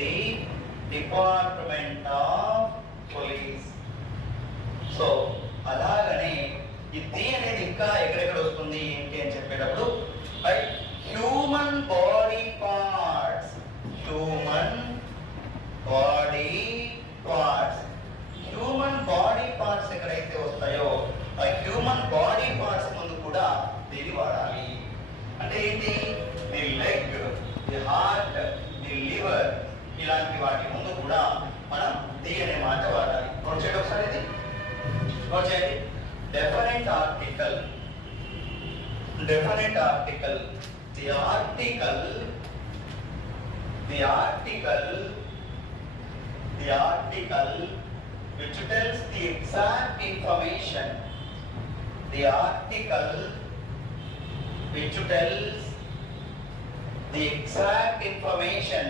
The department of police. So అలాగనే ఈ ది అనేది ఇంకా ఎక్కడెక్కడ వస్తుంది ఏంటి అని చెప్పేటప్పుడు human body parts. Human body parts. Human body parts ఎక్కడైతే వస్తాయో ఆ హ్యూమన్ బాడీ పార్ట్స్ ముందు కూడా దీన్ని వాడాలి. అంటే ఏంటి? The leg, the heart, the liver ఇలాంటి వాటి ముందు కూడా మనం ది అనే మాట వాడాలి. నోట్ చేయండి ఒకసారి, ఇది నోట్ చేయండి. Definite article. Definite article. The article. The article. The article which tells the exact information. The article which tells the exact information